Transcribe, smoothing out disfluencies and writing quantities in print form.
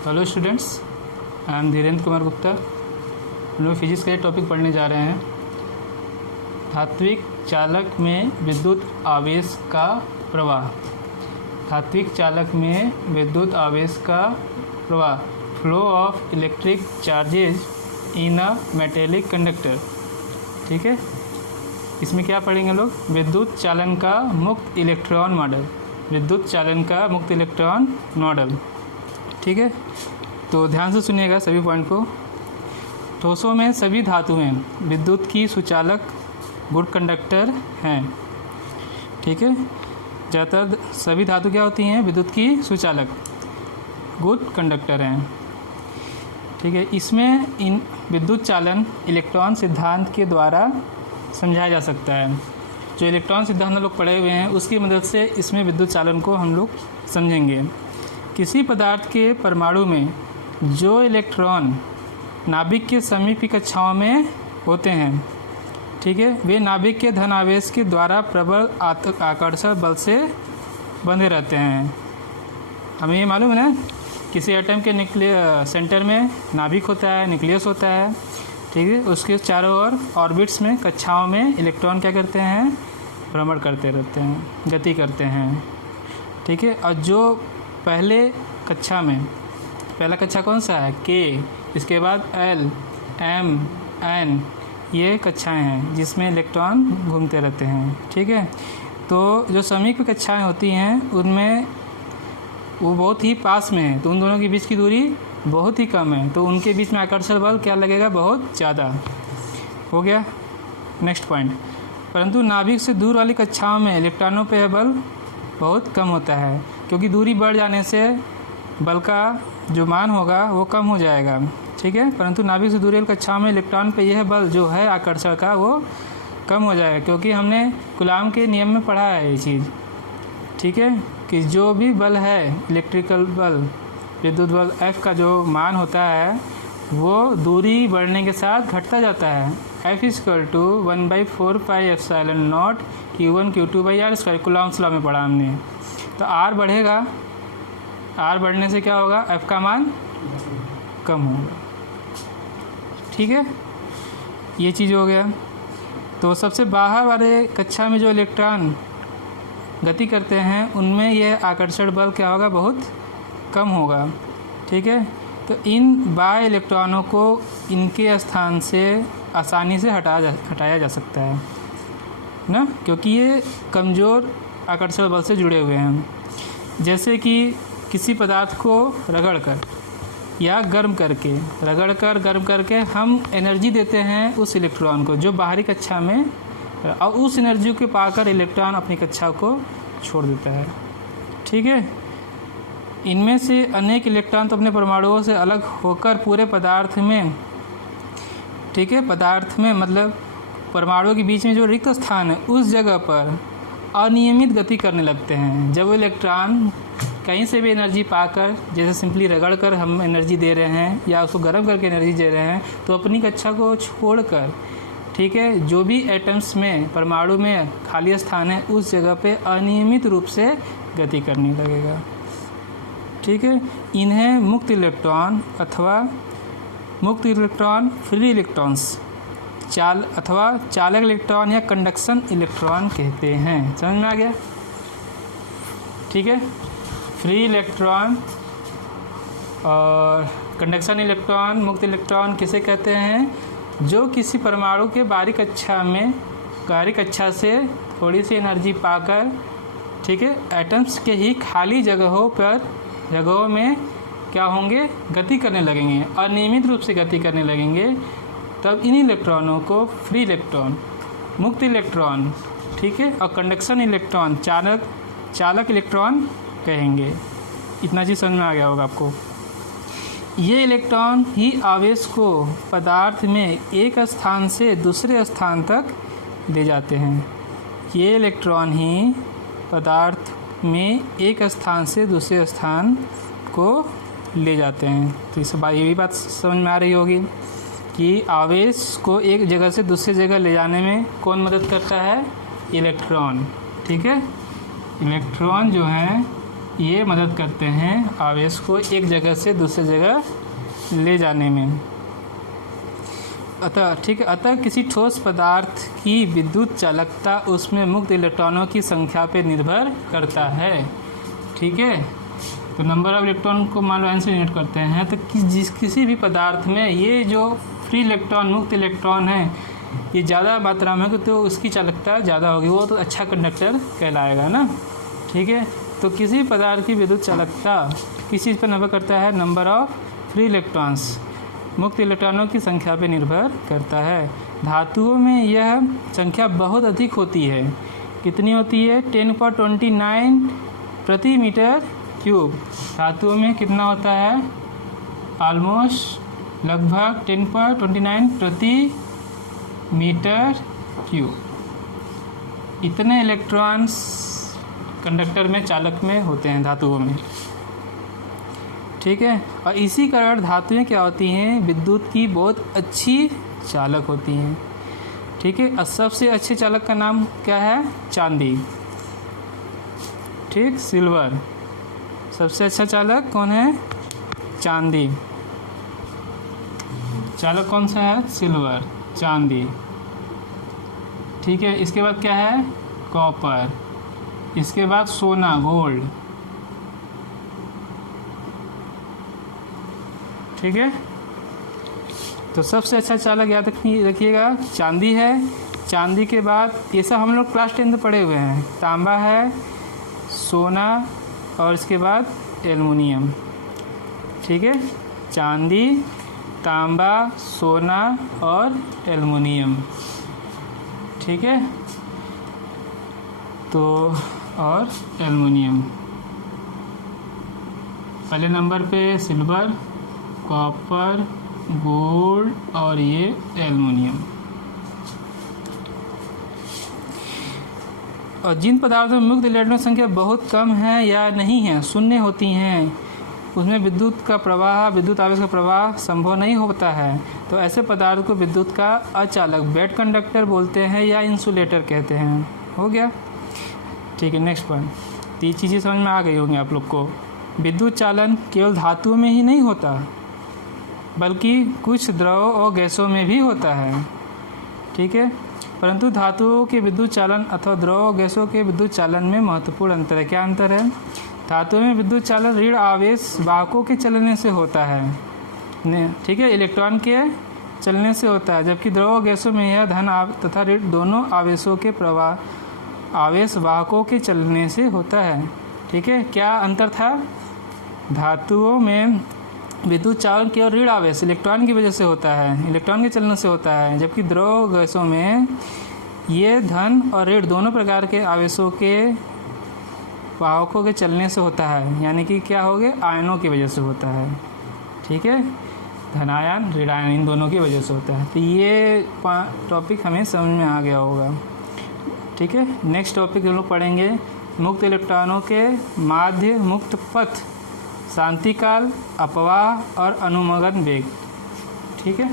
Hello students, I am Dhirendra Kumar Gupta. हम लोग physics का टॉपिक पढ़ने जा रहे हैं। धात्विक चालक में विद्युत आवेश का प्रवाह। धात्विक चालक में विद्युत आवेश का प्रवाह, flow of electric charges in a metallic conductor. ठीक है, इसमें क्या पढ़ेंगे लोग? विद्युत चालन का मुक्त इलेक्ट्रॉन मॉडल। विद्युत चालन का मुक्त इलेक्ट्रॉन मॉडल। ठीक है, तो ध्यान से सुनिएगा सभी पॉइंट को। ठोसों में सभी धातुएं विद्युत की सुचालक गुड कंडक्टर हैं। ठीक है, ज़्यादातर सभी धातु क्या होती हैं? विद्युत की सुचालक गुड कंडक्टर हैं। ठीक है, इसमें इन विद्युत चालन इलेक्ट्रॉन सिद्धांत के द्वारा समझाया जा सकता है। जो इलेक्ट्रॉन सिद्धांत हम लोग पढ़े हुए हैं उसकी मदद से इसमें विद्युत चालन को हम लोग समझेंगे। किसी पदार्थ के परमाणु में जो इलेक्ट्रॉन नाभिक के समीप की कक्षाओं में होते हैं, ठीक है, वे नाभिक के धन आवेश के द्वारा प्रबल आकर्षण बल से बंधे रहते हैं। हमें ये मालूम है ना, किसी एटम के सेंटर में नाभिक होता है, न्यूक्लियस होता है। ठीक है, उसके चारों ओर ऑर्बिट्स में, कक्षाओं में इलेक्ट्रॉन क्या करते हैं? भ्रमण करते रहते हैं, गति करते हैं। ठीक है, और जो पहले कक्षा में, पहला कक्षा कौन सा है? के। इसके बाद एल, एम, एन, ये कक्षाएं हैं जिसमें इलेक्ट्रॉन घूमते रहते हैं। ठीक है, तो जो समीप कक्षाएं होती हैं उनमें वो बहुत ही पास में है, तो उन दोनों के बीच की दूरी बहुत ही कम है, तो उनके बीच में आकर्षण बल क्या लगेगा? बहुत ज़्यादा। हो गया नेक्स्ट पॉइंट। परंतु नाभिक से दूर वाली कक्षाओं में इलेक्ट्रॉनों पर बल बहुत कम होता है, क्योंकि दूरी बढ़ जाने से बल का जो मान होगा वो कम हो जाएगा। ठीक है, परंतु नाभिक से दूर वाली कक्षाओं में इलेक्ट्रॉन पे यह बल जो है आकर्षण का वो कम हो जाएगा, क्योंकि हमने कूलाम के नियम में पढ़ा है ये चीज़। ठीक है, कि जो भी बल है, इलेक्ट्रिकल बल, विद्युत बल F का जो मान होता है वो दूरी बढ़ने के साथ घटता जाता है। F = 1/4πε0 Q1 Q2/r²। Coulombs law में पढ़ा हमने। तो R बढ़ेगा, R बढ़ने से क्या होगा? F का मान कम होगा। ठीक है, ये चीज़ हो गया। तो सबसे बाहर वाले कक्षा में जो इलेक्ट्रॉन गति करते हैं उनमें यह आकर्षण बल क्या होगा? बहुत कम होगा। ठीक है, तो इन बाह्य इलेक्ट्रॉनों को इनके स्थान से आसानी से हटाया जा सकता है ना, क्योंकि ये कमज़ोर आकर्षण बल से जुड़े हुए हैं। जैसे कि किसी पदार्थ को रगड़कर या गर्म करके हम एनर्जी देते हैं उस इलेक्ट्रॉन को जो बाहरी कक्षा में, और उस एनर्जी को पाकर इलेक्ट्रॉन अपनी कक्षा को छोड़ देता है। ठीक है, इनमें से अनेक इलेक्ट्रॉन तो अपने परमाणुओं से अलग होकर पूरे पदार्थ में, ठीक है, पदार्थ में मतलब परमाणुओं के बीच में जो रिक्त स्थान है उस जगह पर अनियमित गति करने लगते हैं। जब वो इलेक्ट्रॉन कहीं से भी एनर्जी पाकर, जैसे सिंपली रगड़ कर हम एनर्जी दे रहे हैं या उसको गर्म करके एनर्जी दे रहे हैं, तो अपनी कक्षा को छोड़कर, ठीक है, जो भी एटम्स में, परमाणु में खाली स्थान है उस जगह पे अनियमित रूप से गति करने लगेगा। ठीक है, इन्हें मुक्त इलेक्ट्रॉन अथवा मुक्त इलेक्ट्रॉन, फ्री इलेक्ट्रॉन्स, चालक इलेक्ट्रॉन या कंडक्शन इलेक्ट्रॉन कहते हैं। समझ में आ गया? ठीक है, फ्री इलेक्ट्रॉन और कंडक्शन इलेक्ट्रॉन, मुक्त इलेक्ट्रॉन किसे कहते हैं? जो किसी परमाणु के बाहरी कक्षा से थोड़ी सी एनर्जी पाकर, ठीक है, एटम्स के ही खाली जगहों में क्या होंगे? गति करने लगेंगे, अनियमित रूप से गति करने लगेंगे। तब इन इलेक्ट्रॉनों को फ्री इलेक्ट्रॉन, मुक्त इलेक्ट्रॉन, ठीक है, और कंडक्शन इलेक्ट्रॉन, चालक इलेक्ट्रॉन कहेंगे। इतना चीज़ समझ में आ गया होगा आपको। ये इलेक्ट्रॉन ही आवेश को पदार्थ में एक स्थान से दूसरे स्थान तक ले जाते हैं। ये इलेक्ट्रॉन ही पदार्थ में एक स्थान से दूसरे स्थान को ले जाते हैं। तो इस बात, ये भी बात समझ में आ रही होगी कि आवेश को एक जगह से दूसरी जगह ले जाने में कौन मदद करता है? इलेक्ट्रॉन। ठीक है, इलेक्ट्रॉन जो हैं ये मदद करते हैं आवेश को एक जगह से दूसरी जगह ले जाने में। अतः किसी ठोस पदार्थ की विद्युत चालकता उसमें मुक्त इलेक्ट्रॉनों की संख्या पर निर्भर करता है। ठीक है, तो नंबर ऑफ इलेक्ट्रॉन को मान लो n से यूनिट करते हैं, तो किसी भी पदार्थ में ये जो फ्री इलेक्ट्रॉन मुक्त इलेक्ट्रॉन है ये ज़्यादा मात्रा में, तो उसकी चालकता ज़्यादा होगी, वो तो अच्छा कंडक्टर कहलाएगा ना। ठीक है, तो किसी पदार्थ की विद्युत चालकता किस चीज़ पर निर्भर करता है? नंबर ऑफ फ्री इलेक्ट्रॉन्स, मुक्त इलेक्ट्रॉनों की संख्या पर निर्भर करता है। धातुओं में यह संख्या बहुत अधिक होती है। कितनी होती है? 10⁻29 प्रति मीटर क्यूब। धातुओं में कितना होता है? ऑलमोस्ट लगभग 10⁻29 प्रति मीटर क्यूब। इतने इलेक्ट्रॉन्स कंडक्टर में, चालक में होते हैं धातुओं में। ठीक है, और इसी कारण धातुएं क्या होती हैं? विद्युत की बहुत अच्छी चालक होती हैं। ठीक है, और सबसे अच्छे चालक का नाम क्या है? चांदी। ठीक, सिल्वर। सबसे अच्छा चालक कौन है? चांदी। चालक कौन सा है? सिल्वर, चांदी। ठीक है, इसके बाद क्या है? कॉपर। इसके बाद सोना, गोल्ड। ठीक है, तो सबसे अच्छा चालक याद रखिएगा चांदी है। चांदी के बाद ये सब हम लोग क्लास 10 में पढ़े हुए हैं। तांबा है, सोना, और इसके बाद एल्युमिनियम। ठीक है, चांदी, तांबा, सोना और एल्युमिनियम। ठीक है, तो और एल्युमिनियम पहले नंबर पे, सिल्वर, कॉपर, गोल्ड और ये एल्युमिनियम। और जिन पदार्थों में मुक्त इलेक्ट्रॉन संख्या बहुत कम है या नहीं है, शून्य होती हैं, उसमें विद्युत आवेश का प्रवाह संभव नहीं होता है, तो ऐसे पदार्थ को विद्युत का अचालक, बेड कंडक्टर बोलते हैं या इंसुलेटर कहते हैं। हो गया? ठीक है, नेक्स्ट पॉइंट। तो ये चीज़ें समझ में आ गई होंगी आप लोग को। विद्युत चालन केवल धातुओं में ही नहीं होता, बल्कि कुछ द्रव और गैसों में भी होता है। ठीक है, परंतु धातुओं के विद्युत चालन अथवा द्रव और गैसों के विद्युत चालन में महत्वपूर्ण अंतर है। क्या अंतर है? धातुओं में विद्युत चालन ऋण आवेश वाहकों के चलने से होता है। ठीक है, इलेक्ट्रॉन के चलने से होता है, जबकि द्रव और गैसों में यह धन तथा ऋण दोनों आवेशों के प्रवाह आवेश वाहकों के चलने से होता है। ठीक है, क्या अंतर था? धातुओं में विद्युत चालन केवल ऋण आवेश इलेक्ट्रॉन की वजह से होता है, इलेक्ट्रॉन के चलने से होता है, जबकि द्रव गैसों में ये धन और ऋण दोनों प्रकार के आवेशों के वाहकों के चलने से होता है। यानी कि क्या हो गए? आयनों की वजह से होता है। ठीक है, धनायन, ऋणायन, इन दोनों की वजह से होता है। तो ये टॉपिक हमें समझ में आ गया होगा। ठीक है, नेक्स्ट टॉपिक हम लोग पढ़ेंगे मुक्त इलेक्ट्रॉनों के माध्य मुक्त पथ, शांतिकाल, अपवाह और अनुमगन वेग। ठीक है।